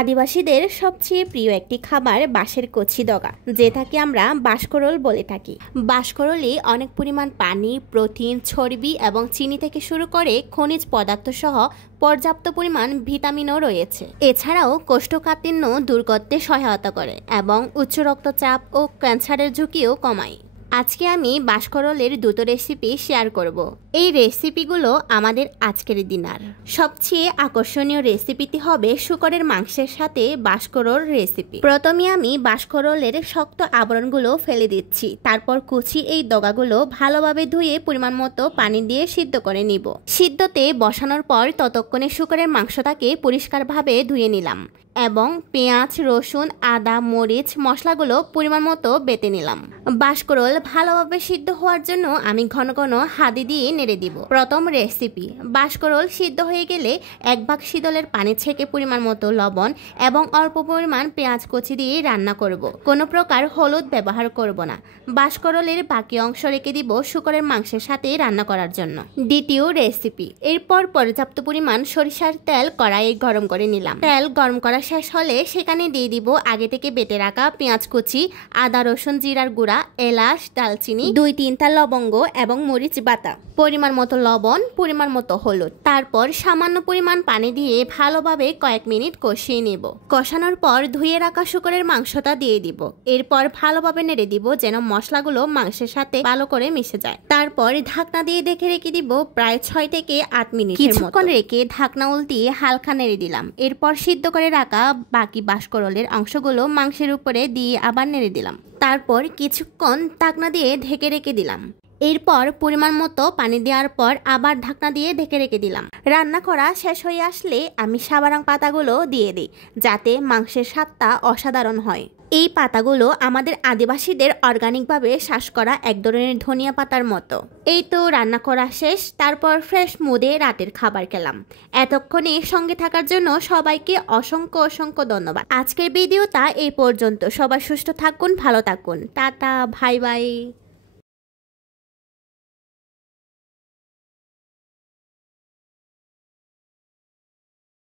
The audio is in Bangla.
আদিবাসীদের সবচেয়ে প্রিয় একটি খাবার বাঁশের কচি ডগা, যেটাকে আমরা বাঁশকরল বলে থাকি। বাঁশকরলে অনেক পরিমাণ পানি, প্রোটিন, চর্বি এবং চিনি থেকে শুরু করে খনিজ পদার্থ সহ পর্যাপ্ত পরিমাণ ভিটামিনও রয়েছে। এছাড়াও কোষ্ঠকাঠিন্য দূর করতে সহায়তা করে এবং উচ্চ রক্তচাপ ও ক্যান্সারের ঝুঁকিও কমায়। আজকে আমি বাঁশকরলের দুটো রেসিপি শেয়ার করব। এই রেসিপিগুলো আমাদের আজকের ডিনার। সবচেয়ে আকর্ষণীয় রেসিপিটি হবে শূকরের মাংসের সাথে বাঁশকরল রেসিপি। প্রথমে আমি বাঁশকরলের শক্ত আবরণগুলো ফেলে দিচ্ছি। তারপর কুচি এই ডগাগুলো ভালোভাবে ধুয়ে পরিমাণ মতো পানি দিয়ে সিদ্ধ করে নিব। সিদ্ধতে বসানোর পর ততক্ষণে শূকরের মাংসটাকে পরিষ্কারভাবে ধুয়ে নিলাম এবং পেঁয়াজ, রসুন, আদা, মরিচ, মশলাগুলো পরিমাণ মতো বেটে নিলাম। বাঁশকরল ভালোভাবে সিদ্ধ হওয়ার জন্য আমি ঘন ঘন হাদি দিয়ে নেড়ে দিব। প্রথম রেসিপি, বাঁশকরল সিদ্ধ হয়ে গেলে 1 ভাগ শীতলের পানি ছেঁকে পরিমাণ মতো লবণ এবং অল্প পরিমাণ পেঁয়াজ কুচি দিয়ে রান্না করব। কোনো প্রকার হলুদ ব্যবহার করব না। বাঁশকরলের বাকি অংশ রেখে দিব শূকরের মাংসের সাথে রান্না করার জন্য। দ্বিতীয় রেসিপি, এরপর পর্যাপ্ত পরিমাণ সরিষার তেল কড়াইয়ে গরম করে নিলাম। তেল গরম করা শেষ হলে সেখানে দিয়ে দিব আগে থেকে বেটে রাখা পেঁয়াজ কুচি, আদা, রসুন, জিরার গুঁড়া, এলাচ, দালচিনি, 2-3টা লবঙ্গ এবং মরিচ বাটা, পরিমাণ মতো লবণ, পরিমাণ মতো হলুদ। তারপর সামান্য পরিমাণ পানি দিয়ে ভালোভাবে কয়েক মিনিট কষিয়ে নেব। কষানোর পর ধুয়ে রাখা শূকরের মাংসটা দিয়ে দিব। এরপর ভালোভাবে নেড়ে দিব যেন মশলাগুলো মাংসের সাথে ভালো করে মিশে যায়। তারপর ঢাকনা দিয়ে ঢেকে রেখে দিব প্রায় 6 থেকে 8 মিনিট। কিছুক্ষণ রেখে ঢাকনা উল্টিয়ে হালকা নেড়ে দিলাম। এরপর সিদ্ধ করে রাখা বাকি বাঁশকরলের অংশগুলো মাংসের উপরে দিয়ে আবার নেড়ে দিলাম। তারপর কিছুক্ষণ ঢাকনা দিয়ে ঢেকে রেখে দিলাম। এরপর পরিমাণ মতো পানি দেওয়ার পর আবার ঢাকনা দিয়ে ঢেকে রেখে দিলাম। রান্না করা শেষ হয়ে আসলে আমি সাবারাং পাতাগুলো দিয়ে দিই, যাতে মাংসের স্বাদটা অসাধারণ হয়। এই পাতাগুলো আমাদের আদিবাসীদের অর্গানিকভাবে চাষ করা এক ধরনের ধনিয়া পাতার মতো। এই তো রান্না করা শেষ। তারপর ফ্রেশ মুডে রাতের খাবার খেলাম। এতক্ষণে সঙ্গে থাকার জন্য সবাইকে অসংখ্য ধন্যবাদ। আজকের ভিডিওটা এই পর্যন্ত। সবাই সুস্থ থাকুন, ভালো থাকুন। Tata, bye bye.